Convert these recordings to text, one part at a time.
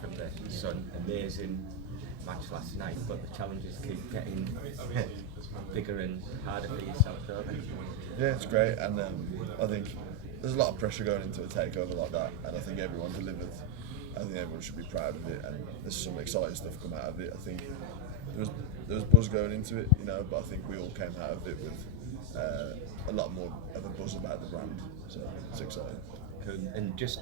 from the Sun. Amazing match last night, but the challenges keep getting bigger and harder for yourself, don't they? Yeah, it's great, and I think there's a lot of pressure going into a takeover like that, and I think everyone delivered. I think everyone should be proud of it, and there's some exciting stuff come out of it. I think there was buzz going into it, but I think we all came out of it with a lot more of a buzz about the brand, so it's exciting. Cool. And just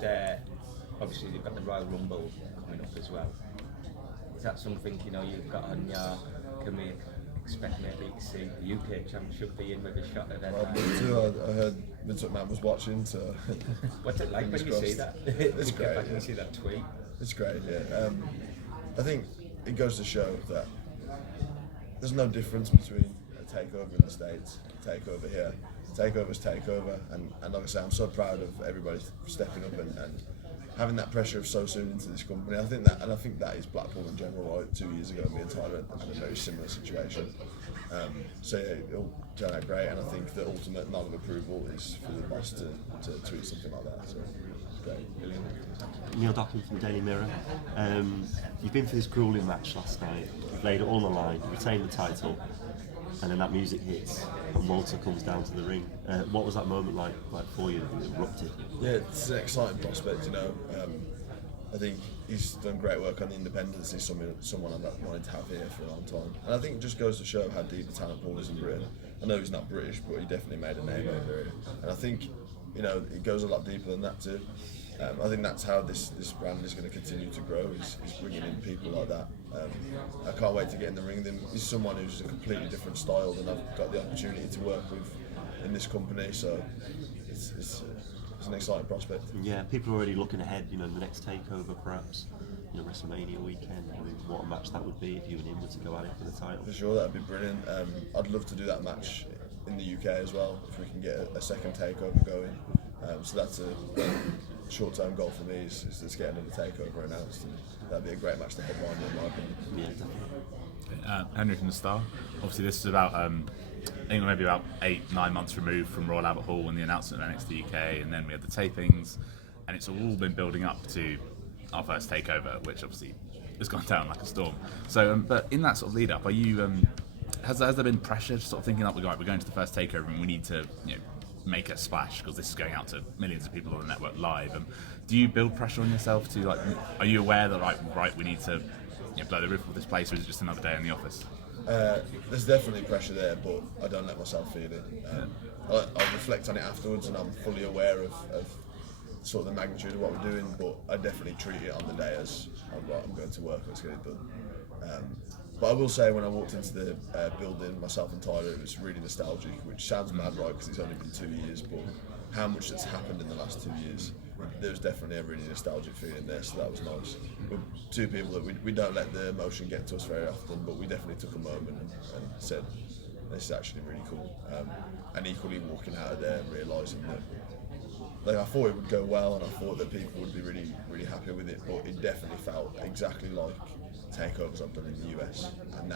obviously you've got the Royal Rumble coming up as well. Is that something you've got on your? Can we expect maybe to see the UK Championship be in with a shot at that? I heard Vince McMahon was watching, so. What's it like when you see that? It's great. Back and you see that tweet. It's great, yeah. I think it goes to show that there's no difference between a takeover in the States, a takeover here. Takeover's takeover, and like I say, I'm so proud of everybody stepping up and having that pressure of so soon into this company. I think that is Blackpool in general. Right? 2 years ago, me and Tyler had a very similar situation. So yeah, it'll turn out great, and I think the ultimate nod of approval is for the boss to tweet something like that. So it's great. Brilliant. Neil Dockin from Daily Mirror. You've been for this grueling match last night. You've laid it all on the line, retained the title, and then that music hits and Walter comes down to the ring. What was that moment like for you? It erupted. Yeah, it's an exciting prospect, I think he's done great work on the independence. He's someone I've wanted to have here for a long time. And I think it just goes to show how deep the talent pool is in Britain. I know he's not British, but he definitely made a name over here. And I think, it goes a lot deeper than that too. I think that's how this brand is going to continue to grow, is bringing in people like that. I can't wait to get in the ring with him. He's someone who's a completely different style than I've got the opportunity to work with in this company, so it's an exciting prospect. Yeah, people are already looking ahead, the next takeover perhaps, WrestleMania weekend. I mean, what a match that would be if you and him were to go at it for the title. For sure, that'd be brilliant. I'd love to do that match in the UK as well, if we can get a second takeover going. So that's a short-term goal for me, is to get another takeover announced, and that'd be a great match to headline in my opinion. Yeah, definitely. Henry from the Star. Obviously, this is about I think maybe about 8-9 months removed from Royal Albert Hall and the announcement of NXT UK, and then we had the tapings, and it's all been building up to our first takeover, which obviously has gone down like a storm. So, but in that sort of lead up, are you? Has there been pressure, sort of thinking that we're going to the first takeover and we need to make a splash because this is going out to millions of people on the network live? Do you build pressure on yourself to are you aware that right we need to blow the roof of this place, or is it just another day in the office? There's definitely pressure there, but I don't let myself feel it. I'll reflect on it afterwards, and I'm fully aware of sort of the magnitude of what we're doing, but I definitely treat it on the day as I'm going to work, let's get it done. But I will say, when I walked into the building, myself and Tyler, it was really nostalgic, which sounds mad, right, because it's only been 2 years, but how much that's happened in the last 2 years, there's definitely a really nostalgic feeling there, so that was nice. We're two people that we don't let the emotion get to us very often, but we definitely took a moment and said, this is actually really cool. And equally walking out of there and realising that, I thought it would go well, and I thought that people would be really, really happy with it, but it definitely felt exactly like takeovers I've done in the US, and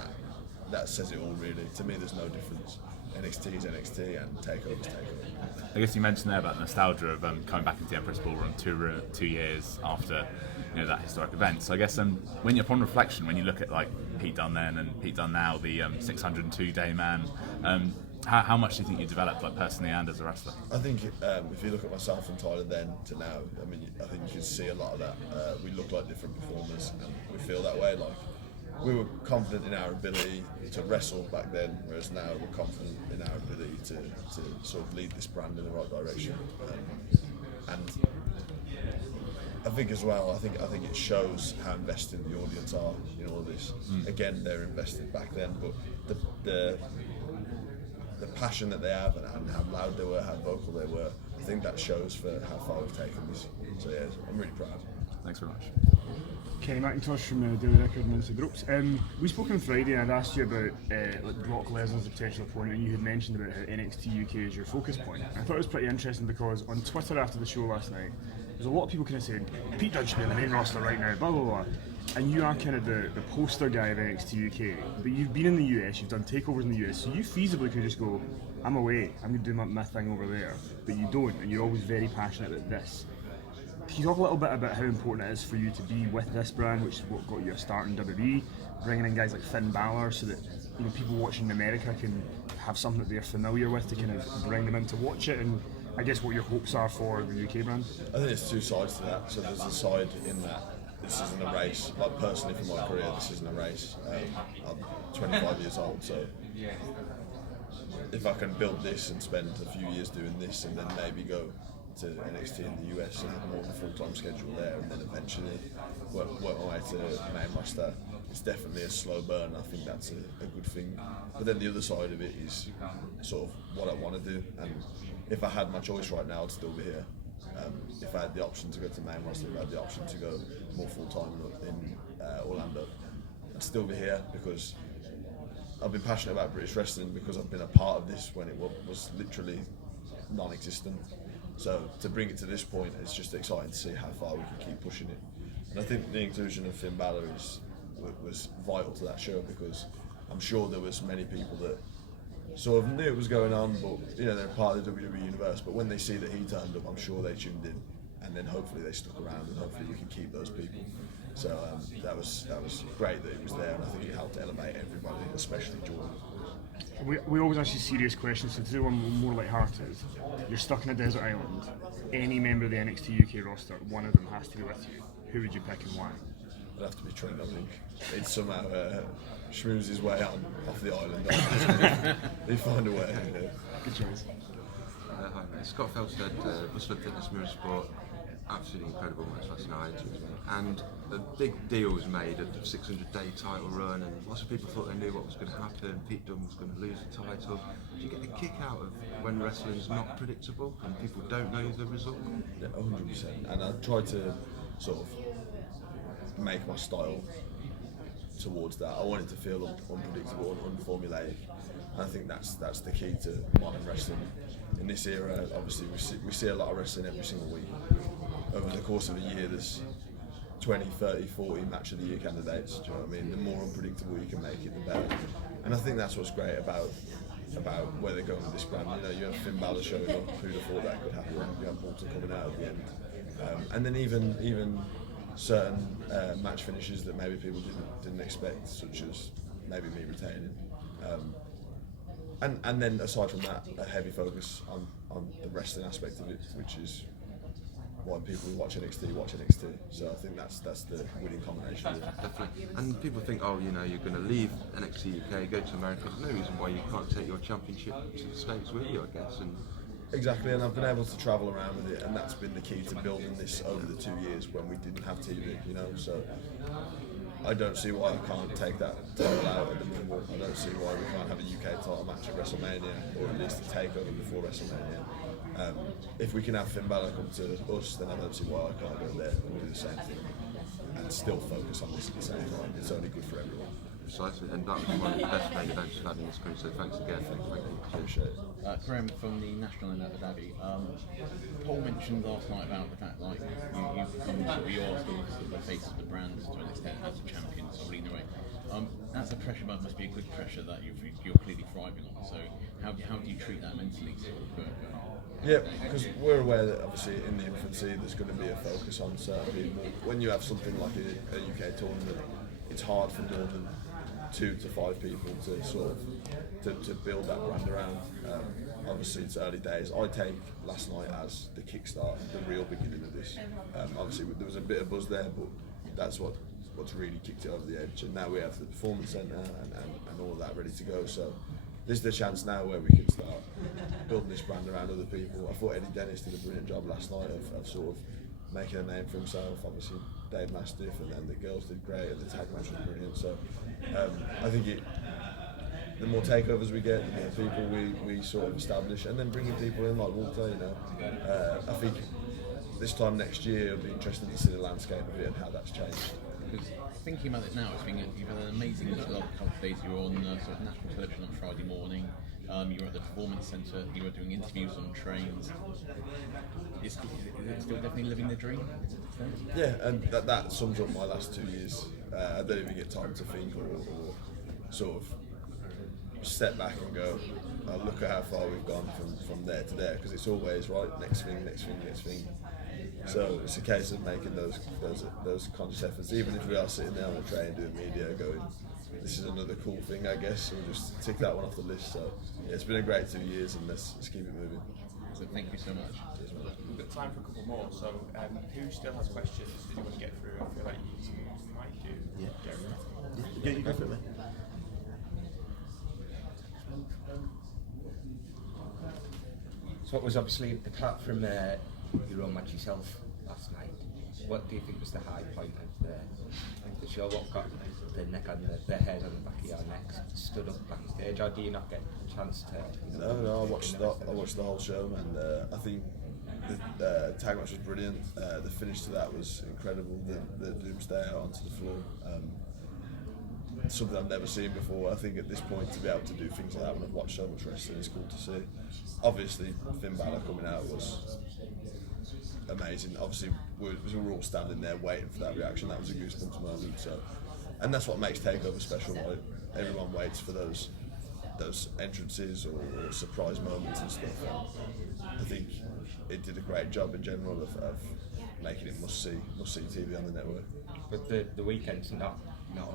that says it all really. To me, there's no difference. NXT is NXT, and takeover's takeover. I guess you mentioned there about the nostalgia of coming back into the Empress Ballroom 2 years after that historic event. So I guess when you're upon reflection, when you look at like Pete Dunne then and Pete Dunne now, the 602-day man, how much do you think you developed, like personally and as a wrestler? I think if you look at myself and Tyler then to now, I think you can see a lot of that. We look like different performers, and we feel that way. Like, we were confident in our ability to wrestle back then, whereas now we're confident in our ability to sort of lead this brand in the right direction. And I think as well, I think it shows how invested the audience are in all of this. Again, they're invested back then, but the passion that they have and how loud they were, how vocal they were, I think that shows for how far we've taken this. So yeah, I'm really proud. Thanks very much. Kenny McIntosh from Daily Record and Inside Ropes. We spoke on Friday, and I'd asked you about Brock Lesnar as a potential opponent, and you had mentioned about how NXT UK is your focus point. I thought it was pretty interesting because on Twitter after the show last night, there's a lot of people kind of saying, Pete Dunne should be in the main roster right now, blah blah blah. And you are kind of the poster guy of NXT UK, but you've been in the US, you've done takeovers in the US, so you feasibly could just go, I'm away, I'm going to do my thing over there, but you don't, and you're always very passionate about this. Can you talk a little bit about how important it is for you to be with this brand, which is what got you a start in WWE, bringing in guys like Finn Balor, so that people watching in America can have something that they're familiar with to kind of bring them in to watch it, and I guess what your hopes are for the UK brand? I think there's two sides to that. So there's a side in that this isn't a race. Like personally for my career, this isn't a race. I'm 25 years old, so if I can build this and spend a few years doing this and then maybe go to NXT in the US and have more of a full-time schedule there and then eventually work my way to main roster, it's definitely a slow burn. I think that's a good thing. But then the other side of it is sort of what I want to do, and if I had my choice right now, I'd still be here. If I had the option to go to main roster, if I had the option to go more full-time in Orlando, I'd still be here because I've been passionate about British wrestling because I've been a part of this when it was literally non-existent. So to bring it to this point, it's just exciting to see how far we can keep pushing it. And I think the inclusion of Finn Balor was vital to that show because I'm sure there was many people that sort of knew it was going on, but they're part of the WWE universe. But when they see that he turned up, I'm sure they tuned in, and then hopefully they stuck around, and hopefully we can keep those people. So that was great that he was there, and I think it helped elevate everybody, especially Jordan. We always ask you serious questions, so to do one more light-hearted, you're stuck in a desert island. Any member of the NXT UK roster, one of them has to be with you. Who would you pick and why? It'd have to be Trent, I think. He'd somehow schmooze his way on off the island. He'd find a way. Good choice. Hi mate, Scott Felstead, Wrestler Fitness Mirror Sport. Absolutely incredible match last night. And a big deal was made of the 600-day title run, and lots of people thought they knew what was going to happen. Pete Dunne was going to lose the title. Do you get a kick out of when wrestling's not predictable and people don't know the result? Yeah, 100%. And I try to sort of make my style towards that. I want it to feel unpredictable and unformulated. And I think that's the key to modern wrestling. In this era, obviously, we see a lot of wrestling every single week. Over the course of a year, there's 20, 30, 40 match of the year candidates. Do you know what I mean? The more unpredictable you can make it, the better. And I think that's what's great about where they're going with this brand. You have Finn Balor showing up. Who'd have thought that could happen? You have Walter coming out at the end, and then even certain match finishes that maybe people didn't expect, such as maybe me retaining. And then aside from that, a heavy focus on the wrestling aspect of it, which is why people who watch NXT. So I think that's the winning combination. Definitely. And people think, you're going to leave NXT UK, go to America. There's no reason why you can't take your championship to the States with you, I guess. And exactly, and I've been able to travel around with it, and that's been the key to building this over the 2 years when we didn't have TV, So I don't see why I can't take that title out at the minimal. I don't see why we can't have a UK title match at WrestleMania, or at least a takeover before WrestleMania. If we can have Finn Balor come to us, then I don't see why I can't go there and do the same thing and still focus on this at the same time. It's only good for everyone. Precisely, and that was one of the best main events you've had in this country, so thanks again. Thank you. Appreciate it. Graham from the National in Abu Dhabi. Paul mentioned last night about the fact like you've become sort of you're still sort of the face of the brand to an extent as a champion, sort of in a way. That's a pressure, but must be a good pressure that you're clearly thriving on. So how do you treat that mentally? Sort of, yeah, because we're aware that obviously in the infancy there's going to be a focus on certain people. When you have something like a UK tournament, it's hard for more than 2 to 5 people to sort of to build that brand around. Obviously it's early days. I take last night as the kickstart, the real beginning of this. Obviously there was a bit of buzz there, but that's what's really kicked it over the edge. And now we have the Performance Centre and all of that ready to go. So this is the chance now where we can start building this brand around other people. I thought Eddie Dennis did a brilliant job last night of sort of making a name for himself. Obviously Dave Mastiff and then the girls did great and the tag match was brilliant. So I think the more takeovers we get, the more people we sort of establish, and then bringing people in like Walter. I think this time next year it'll be interesting to see the landscape of it and how that's changed. because thinking about it now, you've had an amazing couple of days. You were on sort of national television on Friday morning. You were at the Performance Centre. You were doing interviews on trains. Is it still definitely living the dream? Yeah, and that sums up my last 2 years. I don't even get time to think or sort of step back and go, look at how far we've gone from there to there, because it's always right, next thing. So it's a case of making those conscious efforts, even if we are sitting there on the train doing media, going, this is another cool thing, I guess. We'll just tick that one off the list. So yeah, it's been a great 2 years, and let's keep it moving. So thank you so much. We've got time for a couple more, so who still has questions that you want to get through? I feel like you might do. Yeah. Jeremy. Yeah, you go for it, mate. So it was obviously, apart from your own match yourself last night, what do you think was the high point of the show? What got the neck on the hairs on the back of your neck stood up backstage, or do you not get a chance to? No, I watched the whole show, and I think the tag match was brilliant. The finish to that was incredible. The Doomsday out onto the floor. Something I've never seen before. I think at this point, to be able to do things like that when I've watched so much wrestling is cool to see. Obviously, Finn Balor coming out was amazing. Obviously, we were all standing there waiting for that reaction. That was a goosebumps moment. So, and that's what makes Takeover special. Right? Everyone waits for those entrances or surprise moments and stuff. And I think it did a great job in general of making it must see TV on the network. But the weekend's not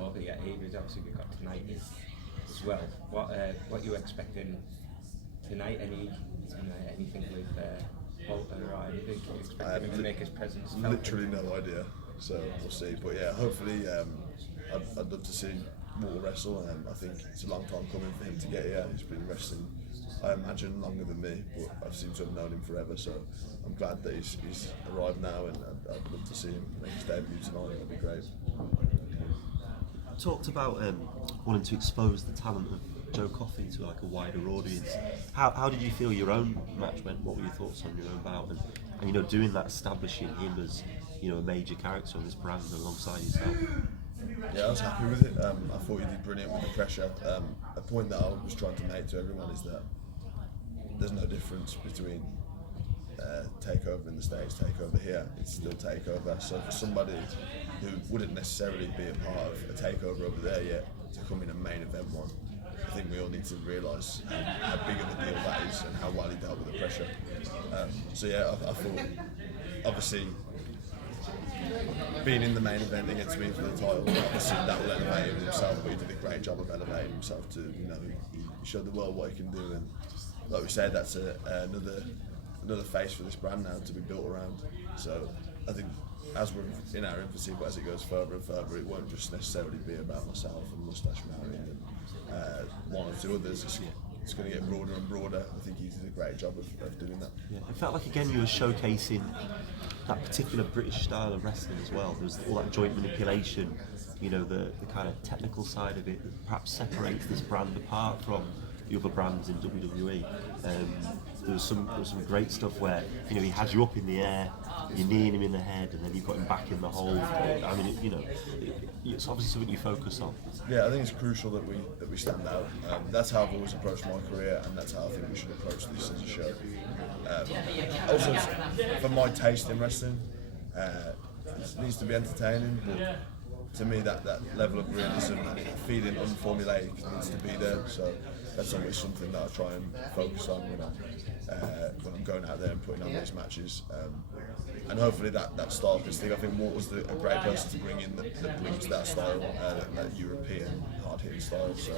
over yet either. Obviously we've got tonight as well. What you expecting tonight? Anything with Walter or anything? You expecting him to make his presence felt? Literally no idea. So we'll see. But yeah, hopefully I'd love to see Walter wrestle. I think it's a long time coming for him to get here. He's been wrestling, I imagine, longer than me, but I've seemed to have known him forever. So I'm glad that he's arrived now, and I'd love to see him make his debut tonight. That'd be great. Talked about wanting to expose the talent of Joe Coffey to like a wider audience. How did you feel your own match went? What were your thoughts on your own bout? And doing that, establishing him as a major character on this brand alongside yourself. Yeah, I was happy with it. I thought he did brilliant with the pressure. A point that I was trying to make to everyone is that there's no difference between Takeover in the States, Takeover here. It's still Takeover. So for somebody who wouldn't necessarily be a part of a Takeover over there yet to come in a main event one, I think we all need to realise how big of a deal that is and how well he dealt with the pressure. So yeah, I thought obviously being in the main event against me for the title, obviously that will elevate him himself, but he did a great job of elevating himself to, he showed the world what he can do, and like we said, that's another face for this brand now to be built around. So I think as we're in our infancy, but as it goes further and further, it won't just necessarily be about myself and Mustache Mountain and one or two others. It's going to get broader and broader. I think he did a great job of doing that. Yeah, it felt like again you were showcasing that particular British style of wrestling as well. There was all that joint manipulation, the kind of technical side of it that perhaps separates this brand apart from the other brands in WWE. There was some great stuff where he had you up in the air, you're kneeing him in the head, and then you've got him back in the hole. I mean, it's obviously something you focus on. Yeah, I think it's crucial that we stand out. That's how I've always approached my career, and that's how I think we should approach this as a show. Also, for my taste in wrestling, it needs to be entertaining, but to me that level of realism and feeling unformulaic needs to be there. So that's always something that I try and focus on when I'm going out there and putting on these matches. And hopefully that style can stick. I think Walt was a great person to bring in that brings that style, that European hard-hitting style. So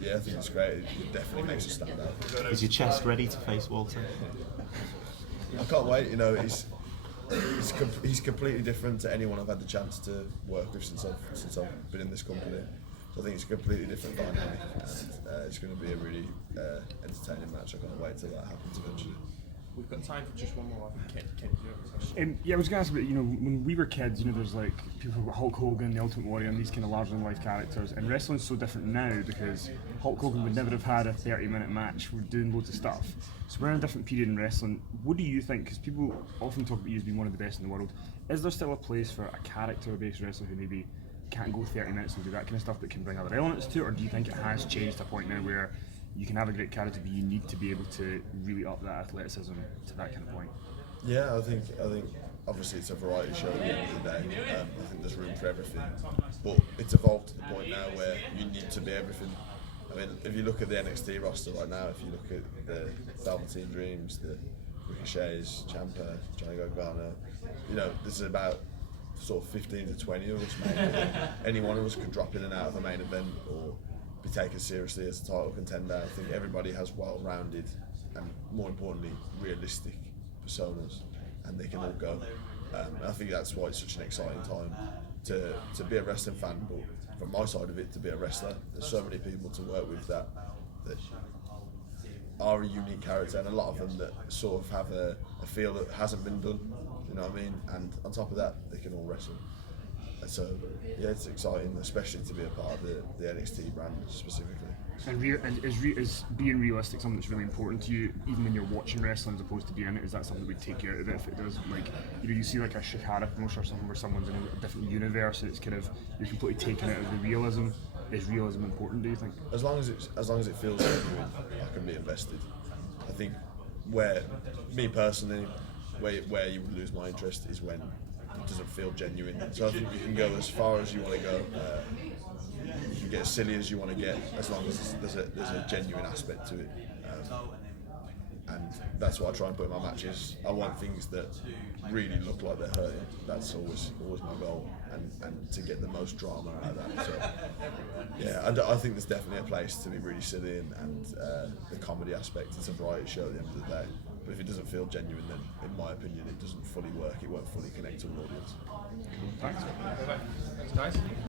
yeah, I think it's great. It definitely makes us stand out. Is your chest ready to face Walter? I can't wait. He's completely different to anyone I've had the chance to work with since I've been in this company. So I think it's a completely different dynamic, and it's going to be a really entertaining match. I can't wait till that happens eventually. We've got time for just one more. I think Ken, do you have a question? Yeah, I was going to ask about, when we were kids, there's like people like Hulk Hogan, the Ultimate Warrior, and these kind of larger-than-life characters. And wrestling's so different now because Hulk Hogan would never have had a 30-minute match. We're doing loads of stuff. So we're in a different period in wrestling. What do you think? Because people often talk about you as being one of the best in the world. Is there still a place for a character-based wrestler who maybe can't go 30 minutes and do that kind of stuff, but can bring other elements to it? Or do you think it has changed to a point now where you can have a great character, but you need to be able to really up that athleticism to that kind of point? Yeah, I think obviously it's a variety show at the end of the day. I think there's room for everything, but it's evolved to the point now where you need to be everything. I mean, if you look at the NXT roster right now, if you look at the Velveteen Dreams, the Ricochet's, Ciampa, Johnny Gargano. You know, this is about sort of 15 to 20 of us, maybe. Any one of us could drop in and out of a main event or be taken seriously as a title contender. I think everybody has well-rounded and, more importantly, realistic personas, and they can all go. I think that's why it's such an exciting time to be a wrestling fan, but from my side of it, to be a wrestler. There's so many people to work with that are a unique character, and a lot of them that sort of have a feel that hasn't been done, you know what I mean? And on top of that, they can all wrestle. And so, yeah, it's exciting, especially to be a part of the NXT brand specifically. And is being realistic something that's really important to you, even when you're watching wrestling as opposed to being in it? Is that something that would take you out of it if it does? Like, you know, you see like a Shikara promotion or something where someone's in a different universe and it's kind of, you're completely taken out of the realism. Is realism important, do you think? As long as it feels genuine, I can be invested. I think where you would lose my interest is when it doesn't feel genuine. So I think you can go as far as you want to go. You can get as silly as you want to get, as long as there's a genuine aspect to it. And that's what I try and put in my matches. I want things that really look like they're hurting. That's always my goal, and to get the most drama out of that. So, yeah, I think there's definitely a place to be really silly and the comedy aspect. It's a variety show at the end of the day. But if it doesn't feel genuine, then in my opinion, it doesn't fully work. It won't fully connect to an audience. Thanks. Thanks, guys.